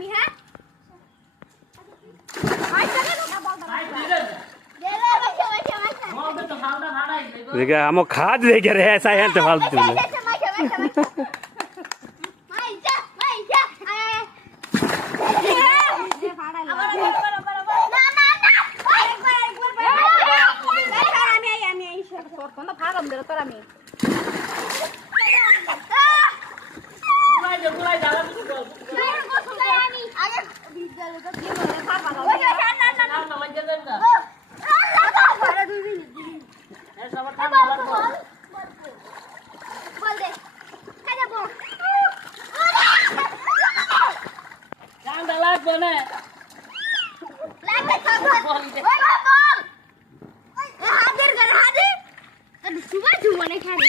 আমি হ্যাঁ আই চলে না বল আই দিলে দেলা বসে বসে বসে বলবে তো ফালটা ফাড়াই দেবো देखा हम खाद लेके रहे ऐसा है तो फालतू में গুলাই জ্বালা কিছু বল না লাগে দেন না এ সব কাম আবার বল কাম লাগবে না হাতের ঘরে হাতে সুবা জুমনে খাবে